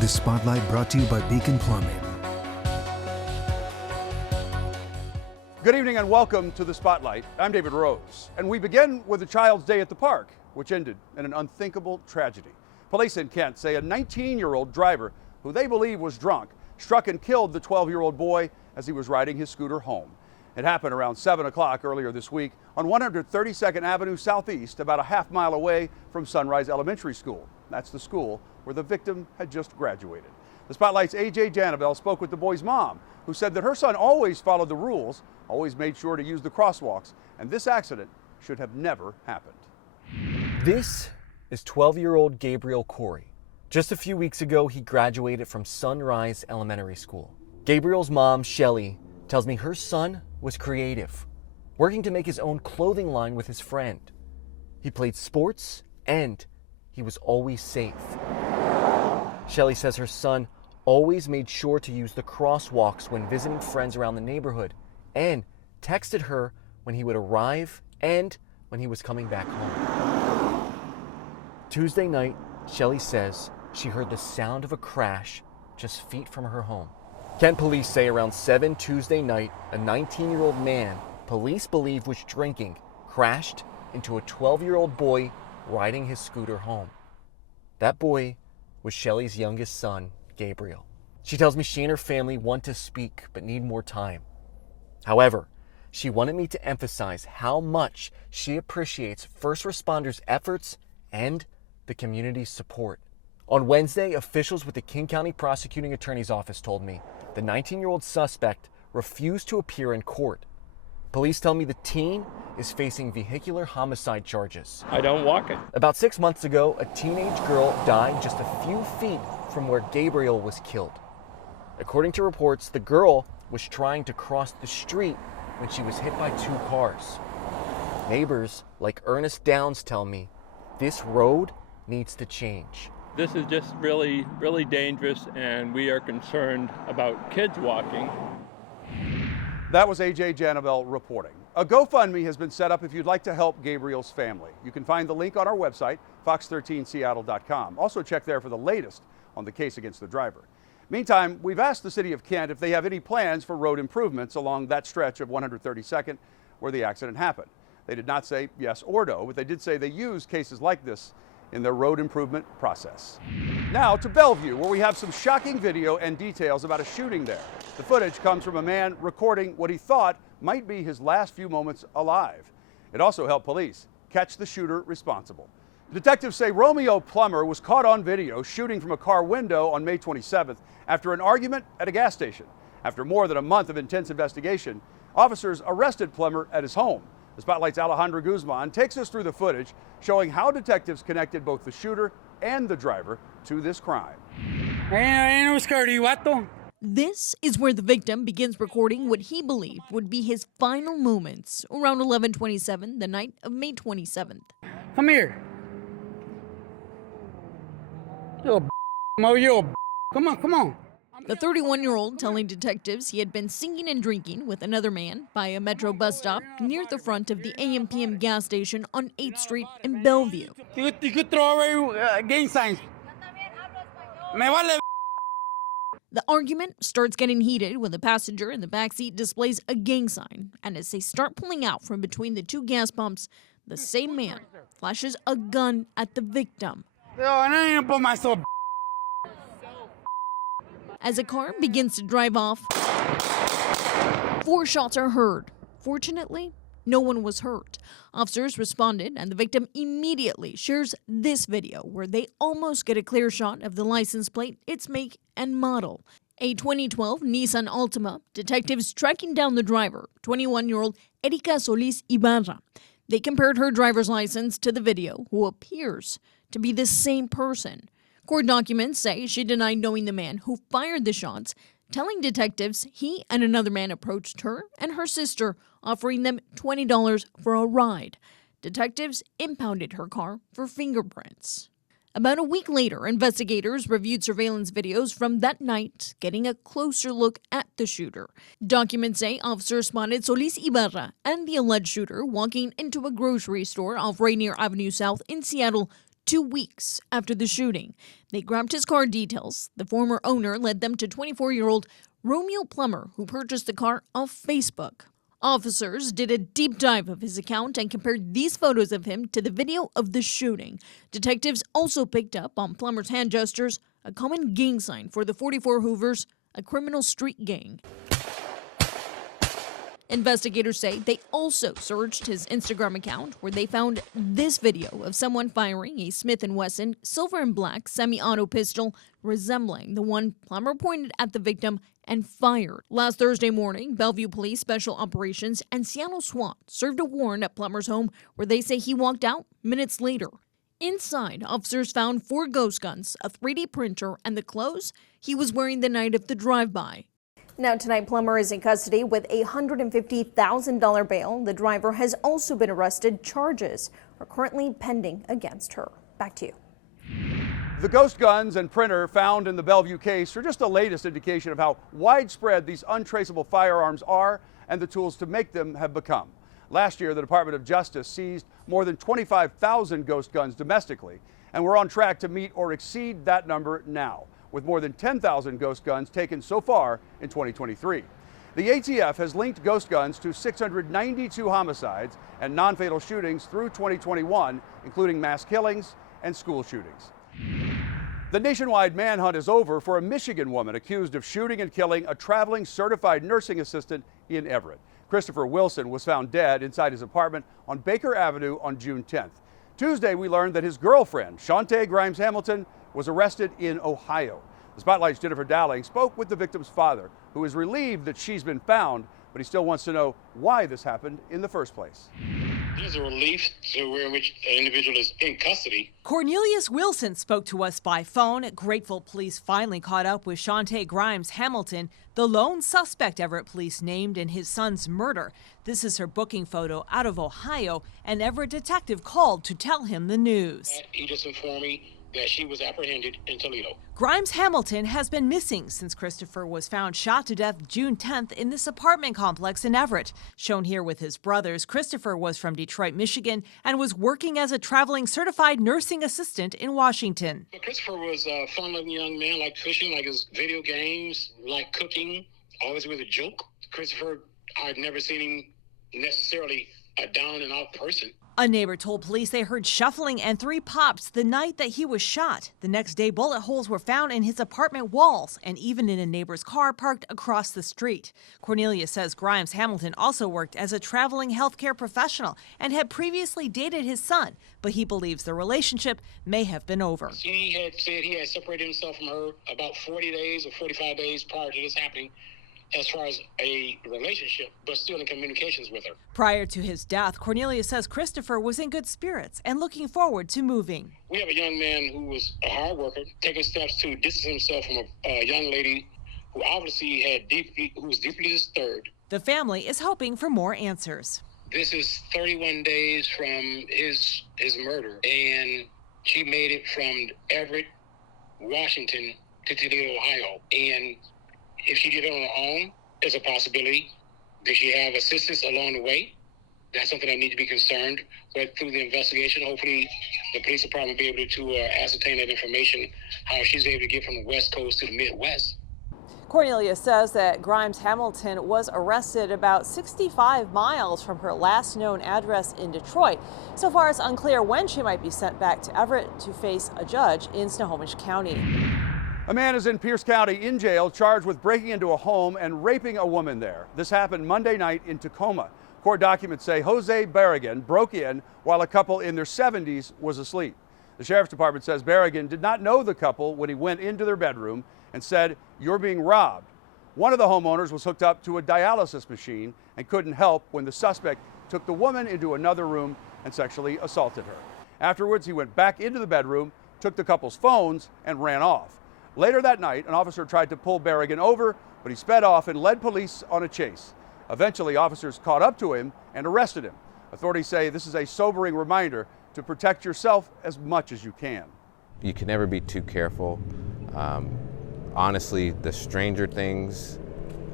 The Spotlight brought to you by Beacon Plumbing. Good evening and welcome to The Spotlight. I'm David Rose, and we begin with a child's day at the park, which ended in an unthinkable tragedy. Police in Kent say a 19-year-old driver, who they believe was drunk, struck and killed the 12-year-old boy as he was riding his scooter home. It happened around 7 o'clock earlier this week on 132nd Avenue Southeast, about a half mile away from Sunrise Elementary School. That's the school where the victim had just graduated. The Spotlight's A.J. Janabel spoke with the boy's mom, who said that her son always followed the rules, always made sure to use the crosswalks, and this accident should have never happened. This is 12-year-old Gabriel Corey. Just a few weeks ago, he graduated from Sunrise Elementary School. Gabriel's mom, Shelly, tells me her son was creative, working to make his own clothing line with his friend. He played sports and he was always safe. Shelly says her son always made sure to use the crosswalks when visiting friends around the neighborhood and texted her when he would arrive and when he was coming back home. Tuesday night, Shelly says she heard the sound of a crash just feet from her home. Kent police say around 7 Tuesday night, a 19-year-old man police believe was drinking crashed into a 12-year-old boy riding his scooter home. That boy was Shelly's youngest son, Gabriel. She tells me she and her family want to speak but need more time. However, she wanted me to emphasize how much she appreciates first responders' efforts and the community's support. On Wednesday, officials with the King County Prosecuting Attorney's Office told me the 19-year-old suspect refused to appear in court. Police tell me the teen is facing vehicular homicide charges. I don't walk it. About 6 months ago, a teenage girl died just a few feet from where Gabriel was killed. According to reports, the girl was trying to cross the street when she was hit by 2 cars. Neighbors like Ernest Downs tell me this road needs to change. This is just really, really dangerous, and we are concerned about kids walking. That was A.J. Janabel reporting. A GoFundMe has been set up if you'd like to help Gabriel's family. You can find the link on our website, fox13seattle.com. Also check there for the latest on the case against the driver. Meantime, we've asked the city of Kent if they have any plans for road improvements along that stretch of 132nd where the accident happened. They did not say yes or no, but they did say they use cases like this in their road improvement process. Now to Bellevue, where we have some shocking video and details about a shooting there. The footage comes from a man recording what he thought might be his last few moments alive. It also helped police catch the shooter responsible. Detectives say Romeo Plummer was caught on video shooting from a car window on May 27th after an argument at a gas station. After more than a month of intense investigation, officers arrested Plummer at his home. The Spotlight's Alejandra Guzman takes us through the footage showing how detectives connected both the shooter and the driver to this crime. This is where the victim begins recording what he believed would be his final moments around 11:27 the night of May 27th. Come here. Come on. The 31-year-old telling detectives he had been singing and drinking with another man by a metro bus stop near the front of the AM/PM gas station on 8th Street in Bellevue. You could throw away gang signs. Me vale. The argument starts getting heated when the passenger in the backseat displays a gang sign, and as they start pulling out from between the 2 gas pumps, the same man flashes a gun at the victim. Yo, I ain't put myself. As a car begins to drive off, 4 shots are heard. Fortunately, no one was hurt. Officers responded, and the victim immediately shares this video where they almost get a clear shot of the license plate, its make, and model. A 2012 Nissan Altima. Detectives tracking down the driver, 21-year-old Erika Solis Ibarra. They compared her driver's license to the video, who appears to be the same person. Court documents say she denied knowing the man who fired the shots, telling detectives he and another man approached her and her sister, offering them $20 for a ride. Detectives impounded her car for fingerprints. About a week later, investigators reviewed surveillance videos from that night, getting a closer look at the shooter. Documents say officers spotted Solis Ibarra and the alleged shooter walking into a grocery store off Rainier Avenue South in Seattle 2 weeks after the shooting, they grabbed his car details. The former owner led them to 24-year-old Romeo Plummer, who purchased the car off Facebook. Officers did a deep dive of his account and compared these photos of him to the video of the shooting. Detectives also picked up on Plummer's hand gestures, a common gang sign for the 44 Hoovers, a criminal street gang. Investigators say they also searched his Instagram account, where they found this video of someone firing a Smith & Wesson silver and black semi-auto pistol resembling the one Plummer pointed at the victim and fired. Last Thursday morning, Bellevue Police Special Operations and Seattle SWAT served a warrant at Plummer's home, where they say he walked out minutes later. Inside, officers found 4 ghost guns, a 3D printer, and the clothes he was wearing the night of the drive-by. Now tonight, Plummer is in custody with a $150,000 bail. The driver has also been arrested. Charges are currently pending against her. Back to you. The ghost guns and printer found in the Bellevue case are just the latest indication of how widespread these untraceable firearms are and the tools to make them have become. Last year, the Department of Justice seized more than 25,000 ghost guns domestically, and we're on track to meet or exceed that number now, with more than 10,000 ghost guns taken so far in 2023. The ATF has linked ghost guns to 692 homicides and non-fatal shootings through 2021, including mass killings and school shootings. The nationwide manhunt is over for a Michigan woman accused of shooting and killing a traveling certified nursing assistant in Everett. Christopher Wilson was found dead inside his apartment on Baker Avenue on June 10th. Tuesday, we learned that his girlfriend, Shante Grimes Hamilton, was arrested in Ohio. The Spotlight's Jennifer Dowling spoke with the victim's father, who is relieved that she's been found, but he still wants to know why this happened in the first place. There's a relief to where which an individual is in custody. Cornelius Wilson spoke to us by phone. Grateful police finally caught up with Shante Grimes Hamilton, the lone suspect Everett police named in his son's murder. This is her booking photo out of Ohio. An Everett detective called to tell him the news. He just informed me that she was apprehended in Toledo. Grimes Hamilton has been missing since Christopher was found shot to death June 10th in this apartment complex in Everett. Shown here with his brothers, Christopher was from Detroit, Michigan, and was working as a traveling certified nursing assistant in Washington. Christopher was a fun-loving young man, like fishing, like his video games, like cooking, always with a joke. Christopher, I'd never seen him necessarily a down and out person. A neighbor told police they heard shuffling and 3 pops the night that he was shot. The next day, bullet holes were found in his apartment walls and even in a neighbor's car parked across the street. Cornelius says Grimes Hamilton also worked as a traveling healthcare professional and had previously dated his son, but he believes the relationship may have been over. He had said he had separated himself from her about 40 days or 45 days prior to this happening, as far as a relationship, but still in communications with her. Prior to his death, Cornelius says Christopher was in good spirits and looking forward to moving. We have a young man who was a hard worker, taking steps to distance himself from a young lady who obviously who was deeply disturbed. The family is hoping for more answers. This is 31 days from his murder, and she made it from Everett, Washington to Toledo, Ohio. And if she did it on her own, there's a possibility. Did she have assistance along the way? That's something that needs to be concerned. But through the investigation, hopefully the police department will be able to ascertain that information, how she's able to get from the West Coast to the Midwest. Cornelius says that Grimes Hamilton was arrested about 65 miles from her last known address in Detroit. So far, it's unclear when she might be sent back to Everett to face a judge in Snohomish County. A man is in Pierce County in jail charged with breaking into a home and raping a woman there. This happened Monday night in Tacoma. Court documents say Jose Barragan broke in while a couple in their 70s was asleep. The sheriff's department says Barragan did not know the couple when he went into their bedroom and said, "You're being robbed." One of the homeowners was hooked up to a dialysis machine and couldn't help when the suspect took the woman into another room and sexually assaulted her. Afterwards, he went back into the bedroom, took the couple's phones, and ran off. Later that night, an officer tried to pull Barragan over, but he sped off and led police on a chase. Eventually, officers caught up to him and arrested him. Authorities say this is a sobering reminder to protect yourself as much as you can. You can never be too careful. Honestly, the stranger things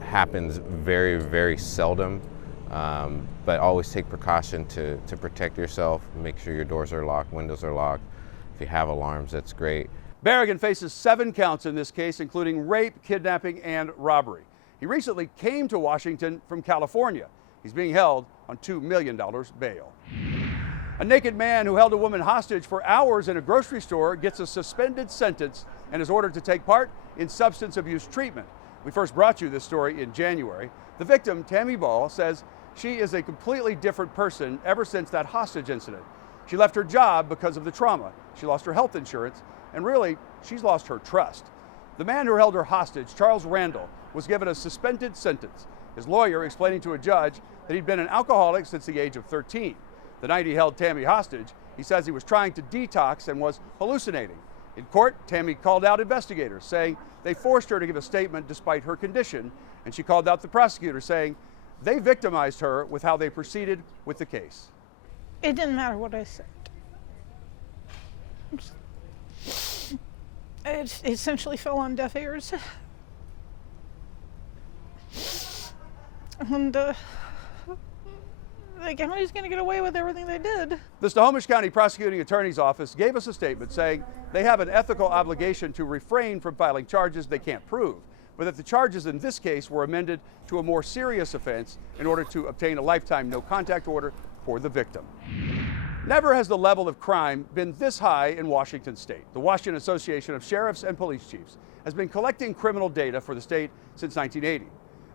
happens very, very seldom, but always take precaution to protect yourself. Make sure your doors are locked, windows are locked, If you have alarms, that's great. Berrigan faces 7 counts in this case, including rape, kidnapping, and robbery. He recently came to Washington from California. He's being held on $2 million bail. A naked man who held a woman hostage for hours in a grocery store gets a suspended sentence and is ordered to take part in substance abuse treatment. We first brought you this story in January. The victim, Tammy Ball, says she is a completely different person ever since that hostage incident. She left her job because of the trauma. She lost her health insurance, and really, she's lost her trust. The man who held her hostage, Charles Randall, was given a suspended sentence. His lawyer explaining to a judge that he'd been an alcoholic since the age of 13. The night he held Tammy hostage, he says he was trying to detox and was hallucinating. In court, Tammy called out investigators, saying they forced her to give a statement despite her condition, and she called out the prosecutor, saying they victimized her with how they proceeded with the case. It didn't matter what I said. It essentially fell on deaf ears. And they was going to get away with everything they did. The Snohomish County Prosecuting Attorney's Office gave us a statement saying they have an ethical obligation to refrain from filing charges they can't prove, but that the charges in this case were amended to a more serious offense in order to obtain a lifetime no contact order for the victim. Never has the level of crime been this high in Washington state. The Washington Association of Sheriffs and Police Chiefs has been collecting criminal data for the state since 1980.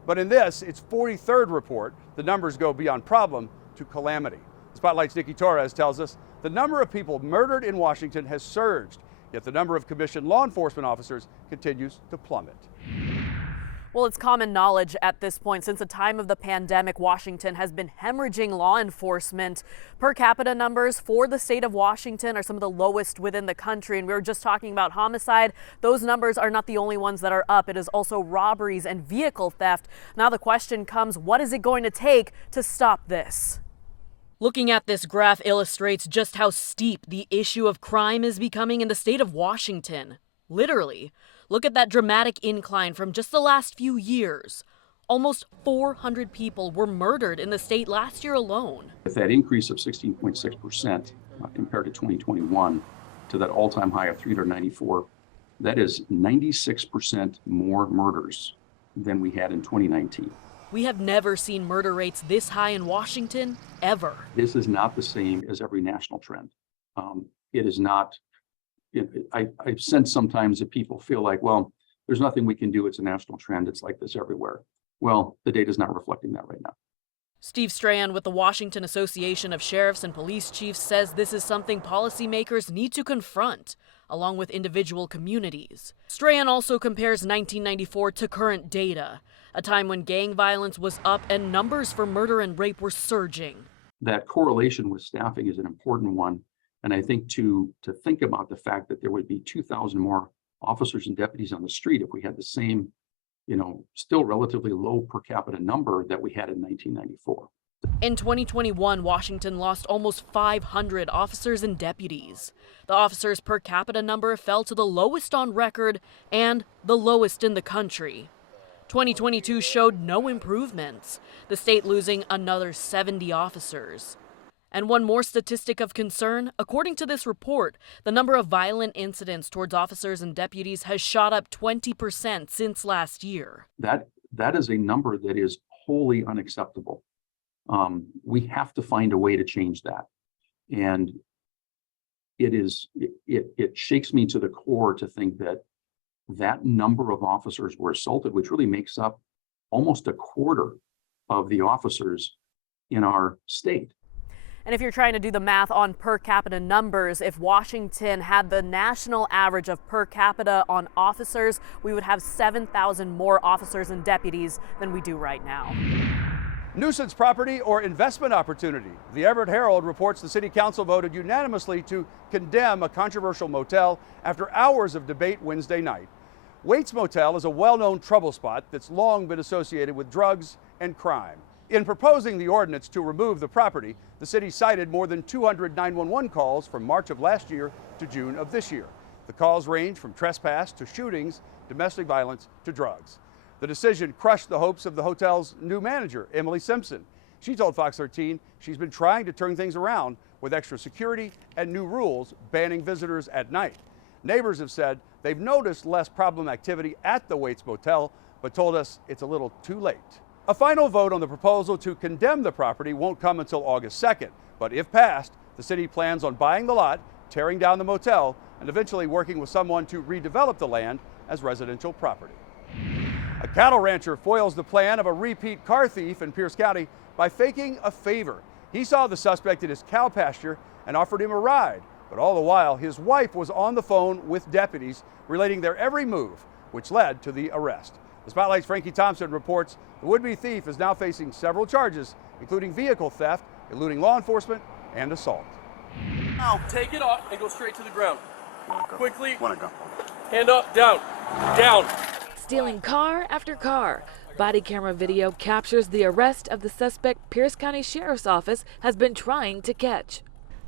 But in this, its 43rd report, the numbers go beyond problem to calamity. Spotlight's Nikki Torres tells us the number of people murdered in Washington has surged, yet the number of commissioned law enforcement officers continues to plummet. Well, it's common knowledge at this point. Since the time of the pandemic, Washington has been hemorrhaging law enforcement. Per capita numbers for the state of Washington are some of the lowest within the country. And we were just talking about homicide. Those numbers are not the only ones that are up. It is also robberies and vehicle theft. Now the question comes, what is it going to take to stop this? Looking at this graph illustrates just how steep the issue of crime is becoming in the state of Washington. Literally. Look at that dramatic incline from just the last few years. Almost 400 people were murdered in the state last year alone. With that increase of 16.6% compared to 2021 to that all-time high of 394, that is 96% more murders than we had in 2019. We have never seen murder rates this high in Washington, ever. This is not the same as every national trend. It is not. I've sensed sometimes that people feel like, well, there's nothing we can do. It's a national trend. It's like this everywhere. Well, the data is not reflecting that right now. Steve Strahan with the Washington Association of Sheriffs and Police Chiefs says this is something policymakers need to confront, along with individual communities. Strahan also compares 1994 to current data, a time when gang violence was up and numbers for murder and rape were surging. That correlation with staffing is an important one. And I think to think about the fact that there would be 2,000 more officers and deputies on the street if we had the same, still relatively low per capita number that we had in 1994. In 2021, Washington lost almost 500 officers and deputies. The officers per capita number fell to the lowest on record and the lowest in the country. 2022 showed no improvements, the state losing another 70 officers. And one more statistic of concern, according to this report, the number of violent incidents towards officers and deputies has shot up 20% since last year. That is a number that is wholly unacceptable. We have to find a way to change that. And it shakes me to the core to think that number of officers were assaulted, which really makes up almost a quarter of the officers in our state. And if you're trying to do the math on per capita numbers, if Washington had the national average of per capita on officers, we would have 7,000 more officers and deputies than we do right now. Nuisance property or investment opportunity. The Everett Herald reports the city council voted unanimously to condemn a controversial motel after hours of debate Wednesday night. Waits Motel is a well-known trouble spot that's long been associated with drugs and crime. In proposing the ordinance to remove the property, the city cited more than 200 911 calls from March of last year to June of this year. The calls range from trespass to shootings, domestic violence to drugs. The decision crushed the hopes of the hotel's new manager, Emily Simpson. She told Fox 13 she's been trying to turn things around with extra security and new rules banning visitors at night. Neighbors have said they've noticed less problem activity at the Waits Motel, but told us it's a little too late. A final vote on the proposal to condemn the property won't come until August 2nd, but if passed, the city plans on buying the lot, tearing down the motel, and eventually working with someone to redevelop the land as residential property. A cattle rancher foils the plan of a repeat car thief in Pierce County by faking a favor. He saw the suspect at his cow pasture and offered him a ride, but all the while his wife was on the phone with deputies relating their every move, which led to the arrest. The Spotlight's Frankie Thompson reports the would-be thief is now facing several charges, including vehicle theft, eluding law enforcement, and assault. Now take it off and go straight to the ground. Quickly. Hand up, down, down. Stealing car after car. Body camera video captures the arrest of the suspect Pierce County Sheriff's Office has been trying to catch.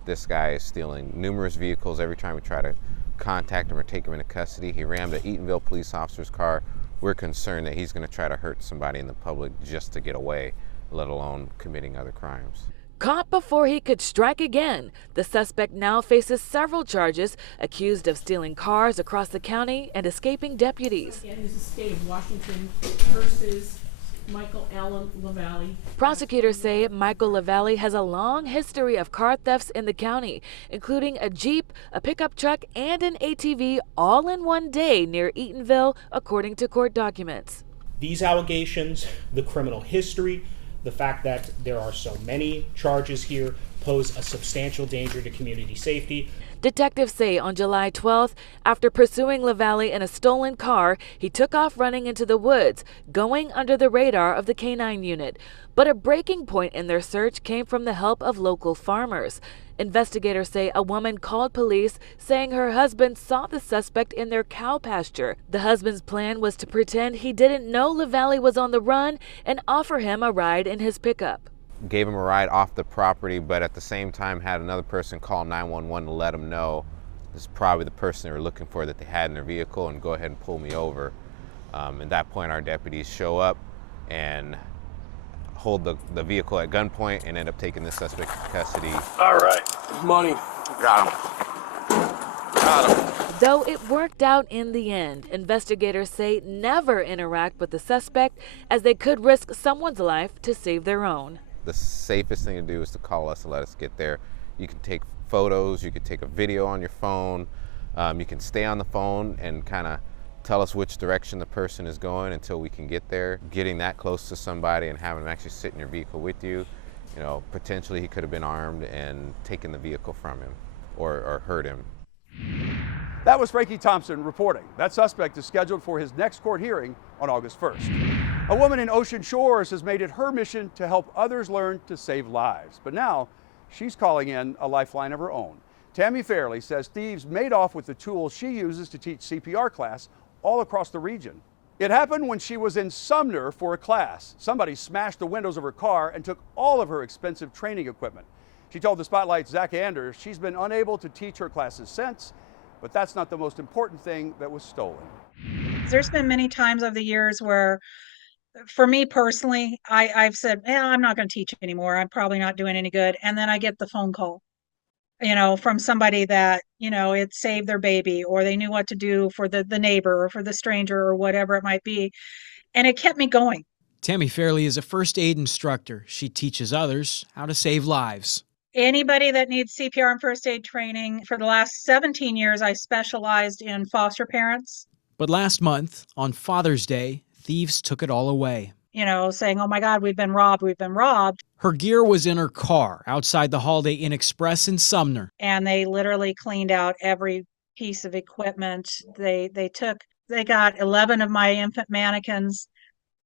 This guy is stealing numerous vehicles. Every time we try to contact him or take him into custody, he rammed an Eatonville police officer's car. We're concerned that he's going to try to hurt somebody in the public just to get away, let alone committing other crimes. Caught before he could strike again, the suspect now faces several charges, accused of stealing cars across the county and escaping deputies. Again, this is the state of Washington versus Michael Allen LaValle. Prosecutors say Michael LaValle has a long history of car thefts in the county, including a Jeep, a pickup truck, and an ATV all in one day near Eatonville, according to court documents. These allegations, the criminal history, the fact that there are so many charges here pose a substantial danger to community safety. Detectives say on July 12th, after pursuing LaValle in a stolen car, he took off running into the woods, going under the radar of the K-9 unit. But a breaking point in their search came from the help of local farmers. Investigators say a woman called police saying her husband saw the suspect in their cow pasture. The husband's plan was to pretend he didn't know LaValle was on the run and offer him a ride in his pickup. Gave him a ride off the property, but at the same time had another person call 911 to let him know this is probably the person they were looking for that they had in their vehicle and go ahead and pull me over. At that point, our deputies show up and hold the vehicle at gunpoint and end up taking the suspect into custody. All right, money. Got him. Got him. Though it worked out in the end, investigators say never interact with the suspect as they could risk someone's life to save their own. The safest thing to do is to call us and let us get there. You can take photos, you can take a video on your phone, you can stay on the phone and kind of tell us which direction the person is going until we can get there. Getting that close to somebody and having them actually sit in your vehicle with you, you know, potentially he could have been armed and taken the vehicle from him or hurt him. That was Frankie Thompson reporting. That suspect is scheduled for his next court hearing on August 1st. A woman in Ocean Shores has made it her mission to help others learn to save lives. But now she's calling in a lifeline of her own. Tammy Fairley says thieves made off with the tools she uses to teach CPR class all across the region. It happened when she was in Sumner for a class. Somebody smashed the windows of her car and took all of her expensive training equipment. She told the Spotlight's Zach Anders she's been unable to teach her classes since, but that's not the most important thing that was stolen. There's been many times over the years where, for me personally, I've said, I'm not going to teach anymore. I'm probably not doing any good. And then I get the phone call, from somebody that, it saved their baby, or they knew what to do for the neighbor or for the stranger or whatever it might be. And it kept me going. Tammy Fairley is a first aid instructor. She teaches others how to save lives. Anybody that needs CPR and first aid training, for the last 17 years, I specialized in foster parents. But last month, on Father's Day, thieves took it all away. Saying, oh my God, we've been robbed, we've been robbed. Her gear was in her car outside the Holiday Inn Express in Sumner. And they literally cleaned out every piece of equipment. They got 11 of my infant mannequins.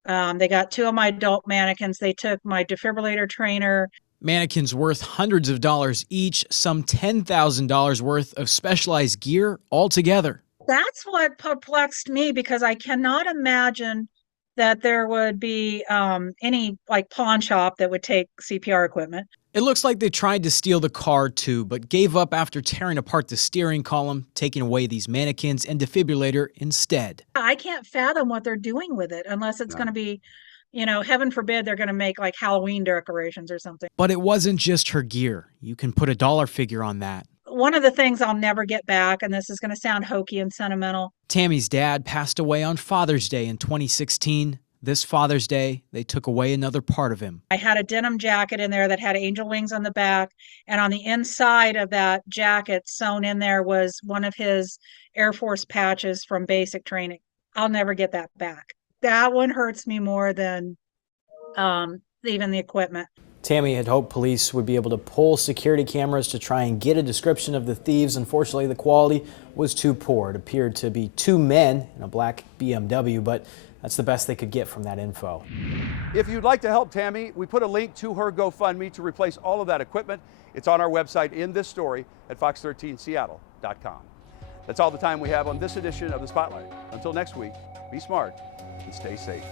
They got 2 of my adult mannequins. They took my defibrillator trainer. Mannequins worth hundreds of dollars each, some $10,000 worth of specialized gear altogether. That's what perplexed me, because I cannot imagine that there would be any pawn shop that would take CPR equipment. It looks like they tried to steal the car too, but gave up after tearing apart the steering column, taking away these mannequins and defibrillator instead. I can't fathom what they're doing with it unless it's going to be, You know, heaven forbid they're going to make like Halloween decorations or something. But it wasn't just her gear. You can put a dollar figure on that. One of the things I'll never get back, and this is going to sound hokey and sentimental. Tammy's dad passed away on Father's Day in 2016. This Father's Day, they took away another part of him. I had a denim jacket in there that had angel wings on the back, and on the inside of that jacket sewn in there was one of his Air Force patches from basic training. I'll never get that back. That one hurts me more than even the equipment. Tammy had hoped police would be able to pull security cameras to try and get a description of the thieves. Unfortunately, the quality was too poor. It appeared to be two men in a black BMW, but that's the best they could get from that info. If you'd like to help Tammy, we put a link to her GoFundMe to replace all of that equipment. It's on our website in this story at fox13seattle.com. That's all the time we have on this edition of The Spotlight. Until next week, be smart and stay safe.